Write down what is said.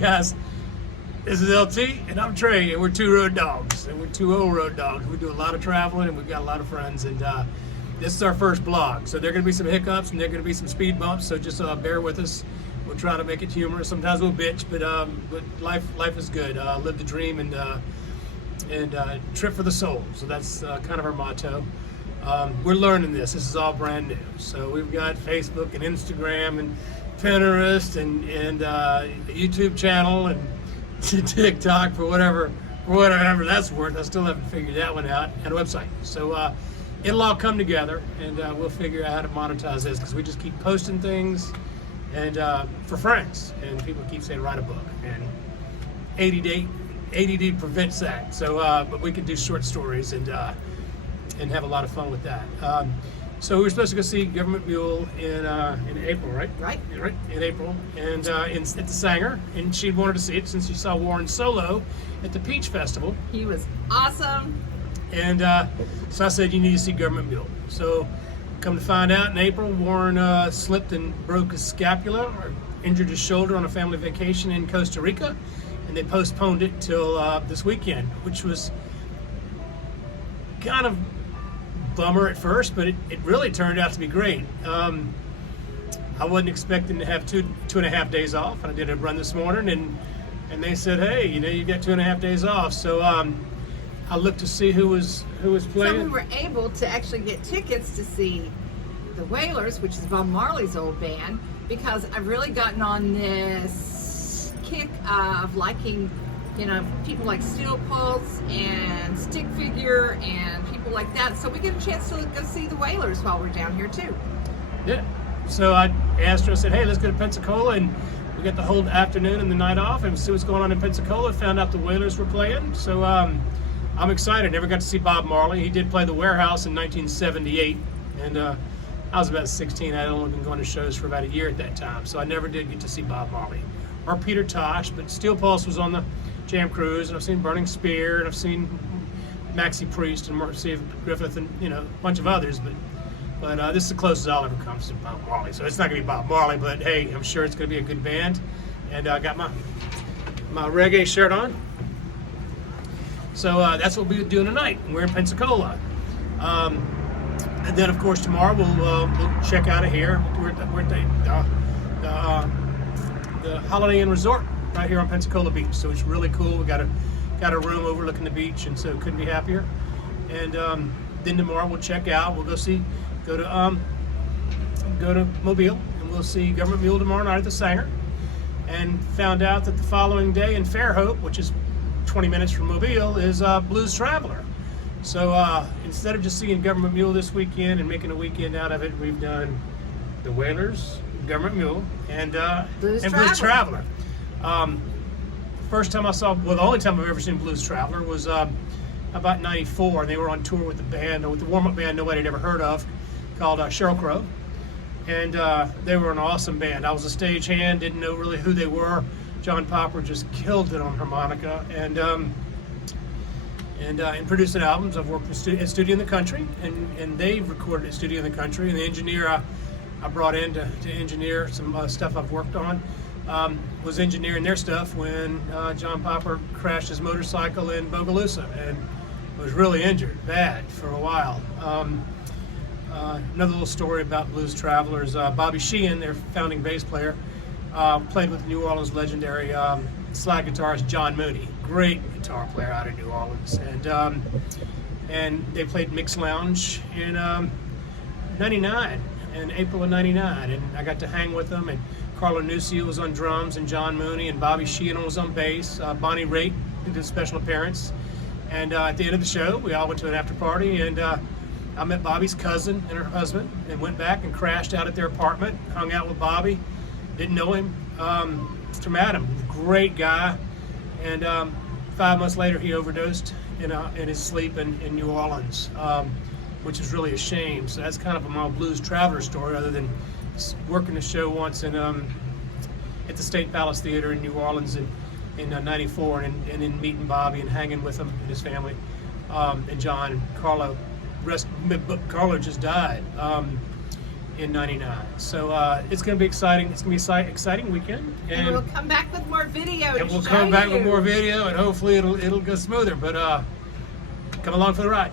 Guys, this is LT and I'm Trey, and we're two road dogs, and we're two old road dogs. We do a lot of traveling and we've got a lot of friends, and this is our first vlog. So there are going to be some hiccups and there are going to be some speed bumps, so just bear with us. We'll try to make it humorous. Sometimes we'll bitch, but life is good. Live the dream and trip for the soul. So that's kind of our motto. We're learning this. This is all brand new. So we've got Facebook and Instagram and Pinterest and YouTube channel and TikTok for whatever that's worth. I still haven't figured that one out, and a website. So it'll all come together, and we'll figure out how to monetize this, because we just keep posting things and for friends, and people keep saying write a book, and ADD prevents that. So but we can do short stories and have a lot of fun with that. So we were supposed to go see Government Mule in April, right? Right. In April, and at the Sanger, and she wanted to see it since she saw Warren solo at the Peach Festival. He was awesome. And so I said, you need to see Government Mule. So come to find out, in April, Warren slipped and broke his scapula, or injured his shoulder on a family vacation in Costa Rica, and they postponed it till this weekend, which was kind of bummer at first, but it really turned out to be great. I wasn't expecting to have two and a half days off, and I did a run this morning, and they said, hey, you got 2.5 days off. So I looked to see who was playing. So we were able to actually get tickets to see the Wailers, which is Bob Marley's old band, because I've really gotten on this kick of liking, people like Steel Pulse and Stick Figure and people like that. So we get a chance to go see the Wailers while we're down here too. Yeah. So I asked her, I said, hey, let's go to Pensacola, and we got the whole afternoon and the night off and see what's going on in Pensacola. Found out the Wailers were playing. So I'm excited. Never got to see Bob Marley. He did play the Warehouse in 1978, and I was about 16. I'd only been going to shows for about a year at that time, so I never did get to see Bob Marley or Peter Tosh. But Steel Pulse was on the Jam Cruise, and I've seen Burning Spear, and I've seen Maxi Priest and Mercy Griffith, and a bunch of others. But this is the closest I'll ever come to Bob Marley. So it's not going to be Bob Marley, but hey, I'm sure it's going to be a good band. And I got my reggae shirt on. So that's what we'll be doing tonight. We're in Pensacola. And then, of course, tomorrow we'll check out of here. We're at the Holiday Inn Resort right here on Pensacola Beach. So it's really cool. We got a room overlooking the beach, and so couldn't be happier. And then tomorrow we'll check out. We'll go to Mobile, and we'll see Government Mule tomorrow night at the Sanger. And found out that the following day in Fairhope, which is 20 minutes from Mobile, is Blues Traveler. So instead of just seeing Government Mule this weekend and making a weekend out of it, we've done the Wailers, Government Mule, and Blues Traveler. First time I saw, the only time I've ever seen Blues Traveler was about 94, and they were on tour with the band, with the warm-up band nobody had ever heard of, called Sheryl Crow. And they were an awesome band. I was a stagehand, didn't know really who they were. John Popper just killed it on harmonica, and produced albums. I've worked at Studio in the Country, and they recorded at Studio in the Country. And the engineer I brought in to engineer some stuff I've worked on was engineering their stuff when John Popper crashed his motorcycle in Bogalusa and was really injured bad for a while. Another little story about Blues Travelers. Bobby Sheehan, their founding bass player, played with New Orleans legendary slide guitarist John Mooney. Great guitar player out of New Orleans. And they played Mix Lounge in 99, in April of 99. And I got to hang with them. And Carlo Nuccio was on drums, and John Mooney, and Bobby Sheehan was on bass. Bonnie Raitt did a special appearance. And at the end of the show, we all went to an after party, and I met Bobby's cousin and her husband, and went back and crashed out at their apartment, hung out with Bobby. Didn't know him. Mr. Madam, great guy. And 5 months later, he overdosed in his sleep in New Orleans, which is really a shame. So that's kind of my Blues Traveler story, other than working the show once at the State Palace Theater in New Orleans in '94, and then meeting Bobby and hanging with him and his family, and John and Carlo. Carlo just died in '99. So it's going to be exciting. It's going to be an exciting weekend, And we'll come back with more video. and we'll come back with more video, and hopefully it'll go smoother. But come along for the ride.